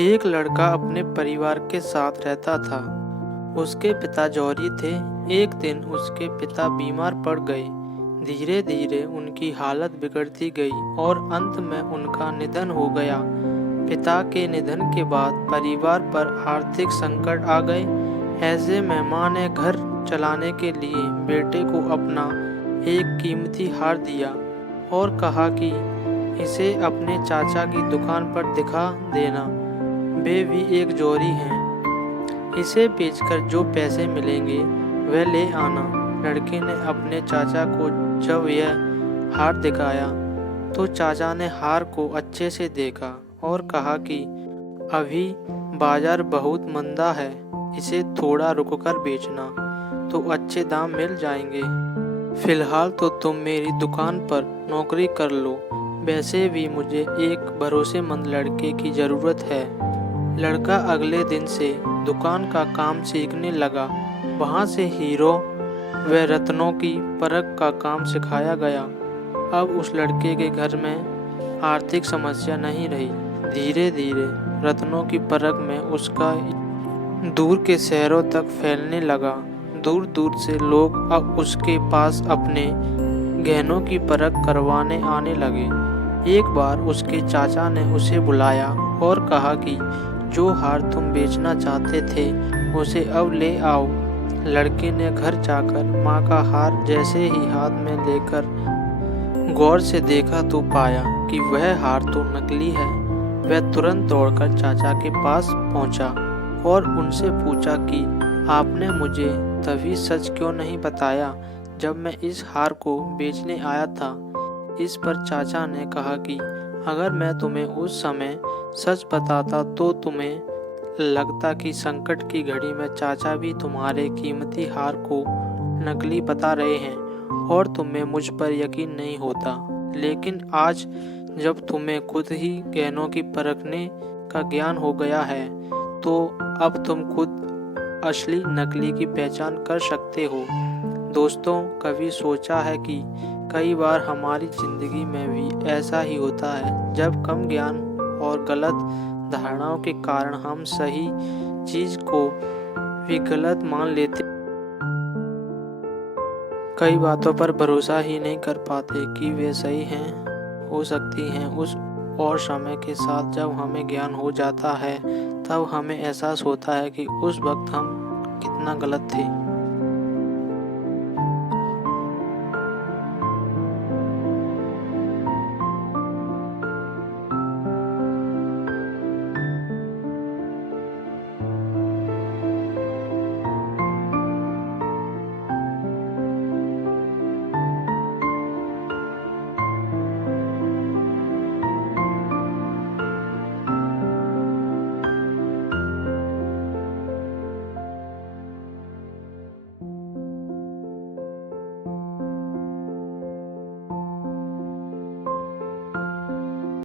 एक लड़का अपने परिवार के साथ रहता था। उसके पिता जौहरी थे। एक दिन उसके पिता बीमार पड़ गए। धीरे धीरे उनकी हालत बिगड़ती गई और अंत में उनका निधन हो गया। पिता के निधन के बाद परिवार पर आर्थिक संकट आ गए। ऐसे में मां ने घर चलाने के लिए बेटे को अपना एक कीमती हार दिया और कहा कि इसे अपने चाचा की दुकान पर दिखा देना। वे भी एक जौहरी हैं। इसे बेचकर जो पैसे मिलेंगे वह ले आना। लड़के ने अपने चाचा को जब यह हार दिखाया तो चाचा ने हार को अच्छे से देखा और कहा कि अभी बाजार बहुत मंदा है, इसे थोड़ा रुककर बेचना तो अच्छे दाम मिल जाएंगे। फिलहाल तो तुम मेरी दुकान पर नौकरी कर लो, वैसे भी मुझे एक भरोसेमंद लड़के की ज़रूरत है। लड़का अगले दिन से दुकान का काम सीखने लगा। वहाँ से हीरो व रत्नों की परख का काम सिखाया गया। अब उस लड़के के घर में आर्थिक समस्या नहीं रही। धीरे धीरे रत्नों की परख में उसका दूर के शहरों तक फैलने लगा। दूर दूर से लोग अब उसके पास अपने गहनों की परख करवाने आने लगे। एक बार उसके चाचा ने उसे बुलाया और कहा कि जो हार तुम बेचना चाहते थे उसे अब ले आओ। लड़के ने घर जाकर माँ का हार जैसे ही हाथ में लेकर गौर से देखा तो पाया कि वह हार तो नकली है। वह तुरंत दौड़कर चाचा के पास पहुंचा और उनसे पूछा कि आपने मुझे तभी सच क्यों नहीं बताया जब मैं इस हार को बेचने आया था। इस पर चाचा ने कहा कि अगर मैं तुम्हें उस समय सच बताता तो तुम्हें लगता कि संकट की घड़ी में चाचा भी तुम्हारे कीमती हार को नकली बता रहे हैं और तुम्हें मुझ पर यकीन नहीं होता। लेकिन आज जब तुम्हें खुद ही गहनों की परखने का ज्ञान हो गया है तो अब तुम खुद असली नकली की पहचान कर सकते हो। दोस्तों, कभी सोचा है कि कई बार हमारी ज़िंदगी में भी ऐसा ही होता है, जब कम ज्ञान और गलत धारणाओं के कारण हम सही चीज़ को भी गलत मान लेते, कई बातों पर भरोसा ही नहीं कर पाते कि वे सही हैं, हो सकती हैं। उस और समय के साथ जब हमें ज्ञान हो जाता है तब हमें एहसास होता है कि उस वक्त हम कितना गलत थे।